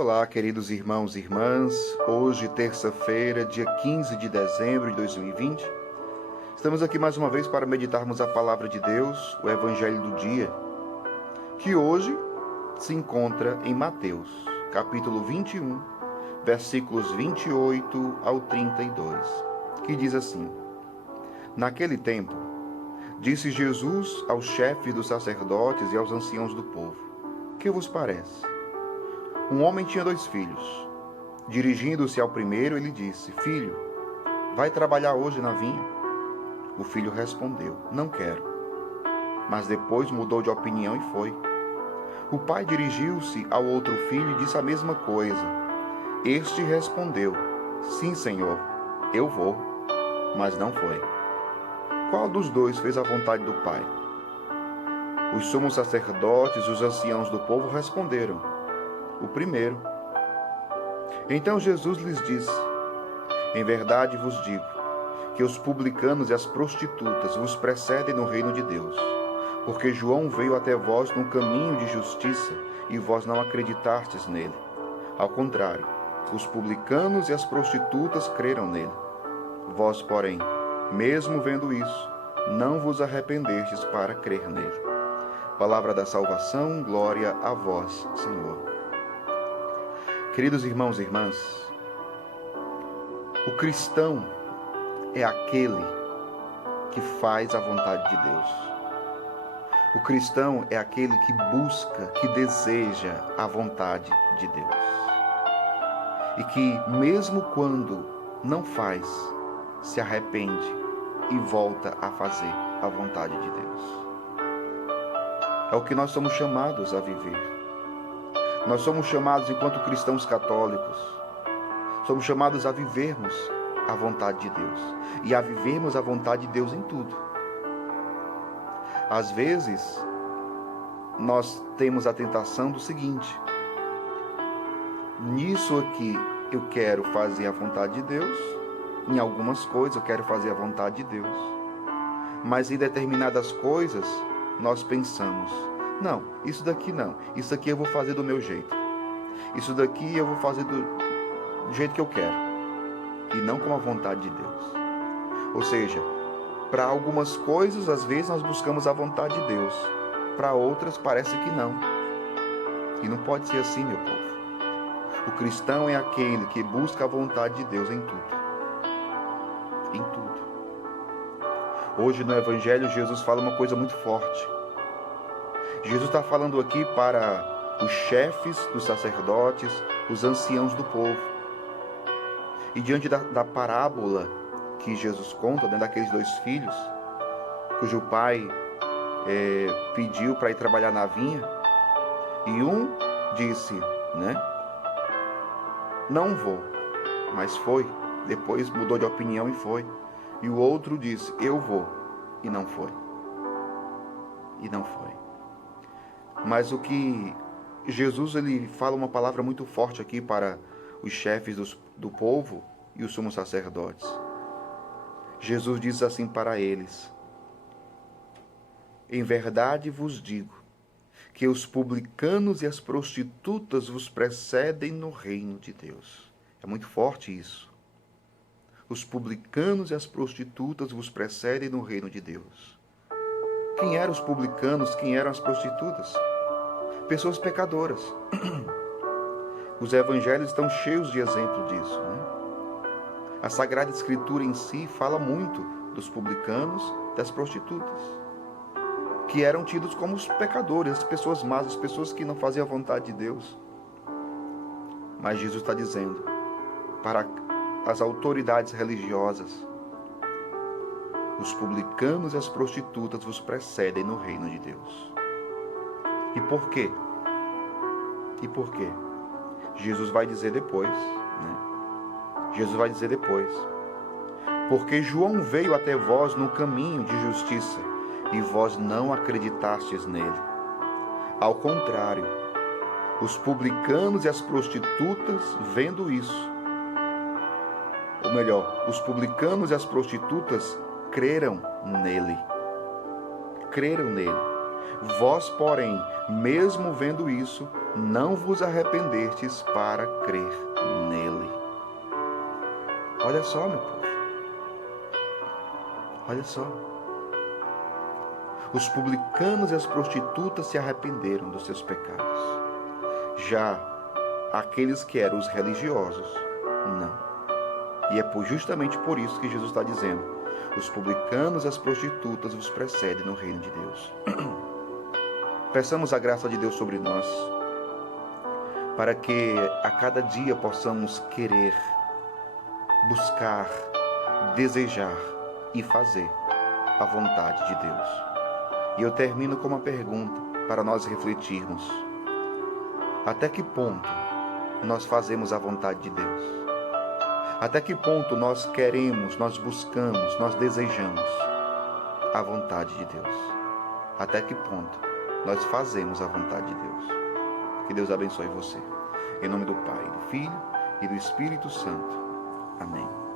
Olá, queridos irmãos e irmãs. Hoje, terça-feira, dia 15 de dezembro de 2020, estamos aqui mais uma vez para meditarmos a palavra de Deus, o Evangelho do dia, que hoje se encontra em Mateus, capítulo 21, versículos 28 ao 32, que diz assim: Naquele tempo, disse Jesus aos chefes dos sacerdotes e aos anciãos do povo: Que vos parece? Um homem tinha 2 filhos. Dirigindo-se ao primeiro, ele disse: Filho, vai trabalhar hoje na vinha? O filho respondeu: Não quero. Mas depois mudou de opinião e foi. O pai dirigiu-se ao outro filho e disse a mesma coisa. Este respondeu: Sim, senhor, eu vou. Mas não foi. Qual dos 2 fez a vontade do pai? Os sumos sacerdotes e os anciãos do povo responderam: O primeiro. Então Jesus lhes disse: Em verdade vos digo, que os publicanos e as prostitutas vos precedem no reino de Deus, porque João veio até vós num caminho de justiça, e vós não acreditastes nele. Ao contrário, os publicanos e as prostitutas creram nele. Vós, porém, mesmo vendo isso, não vos arrependestes para crer nele. Palavra da salvação, glória a vós, Senhor. Queridos irmãos e irmãs, o cristão é aquele que faz a vontade de Deus. O cristão é aquele que busca, que deseja a vontade de Deus. E que, mesmo quando não faz, se arrepende e volta a fazer a vontade de Deus. É o que nós somos chamados a viver. Nós somos chamados, enquanto cristãos católicos, somos chamados a vivermos a vontade de Deus. E a vivermos a vontade de Deus em tudo. Às vezes, nós temos a tentação do seguinte: nisso aqui eu quero fazer a vontade de Deus, em algumas coisas eu quero fazer a vontade de Deus. Mas em determinadas coisas, nós pensamos: não, isso daqui não. Isso daqui eu vou fazer do meu jeito. Isso daqui eu vou fazer do jeito que eu quero. E não com a vontade de Deus. Ou seja, para algumas coisas, às vezes, nós buscamos a vontade de Deus. Para outras, parece que não. E não pode ser assim, meu povo. O cristão é aquele que busca a vontade de Deus em tudo. Em tudo. Hoje, no Evangelho, Jesus fala uma coisa muito forte. Jesus está falando aqui para os chefes dos sacerdotes, os anciãos do povo. E diante da parábola que Jesus conta, daqueles 2 filhos, cujo pai pediu para ir trabalhar na vinha, e um disse, não vou, mas foi. Depois mudou de opinião e foi. E o outro disse, eu vou, e não foi. E não foi. Mas o que Jesus ele fala uma palavra muito forte aqui para os chefes do povo e os sumos sacerdotes. Jesus diz assim para eles: Em verdade vos digo, que os publicanos e as prostitutas vos precedem no reino de Deus. É muito forte isso. Os publicanos e as prostitutas vos precedem no reino de Deus. Quem eram os publicanos? Quem eram as prostitutas? Pessoas pecadoras. Os evangelhos estão cheios de exemplo disso. A Sagrada Escritura em si fala muito dos publicanos, das prostitutas, que eram tidos como os pecadores, as pessoas más, as pessoas que não faziam a vontade de Deus. Mas Jesus está dizendo para as autoridades religiosas: os publicanos e as prostitutas vos precedem no reino de Deus. E por quê? E por quê? Jesus vai dizer depois, Jesus vai dizer depois: porque João veio até vós no caminho de justiça, e vós não acreditastes nele. Ao contrário, os publicanos e as prostitutas, vendo isso, ou melhor, os publicanos e as prostitutas creram nele. Creram nele. Vós, porém, mesmo vendo isso, não vos arrependestes para crer nele. Olha só, meu povo. Olha só. Os publicanos e as prostitutas se arrependeram dos seus pecados. Já aqueles que eram os religiosos, não. E é justamente por isso que Jesus está dizendo: os publicanos e as prostitutas vos precedem no reino de Deus. Peçamos a graça de Deus sobre nós, para que a cada dia possamos querer, buscar, desejar e fazer a vontade de Deus. E eu termino com uma pergunta para nós refletirmos: até que ponto nós fazemos a vontade de Deus? Até que ponto nós queremos, nós buscamos, nós desejamos a vontade de Deus? Até que ponto nós fazemos a vontade de Deus? Que Deus abençoe você. Em nome do Pai, do Filho e do Espírito Santo. Amém.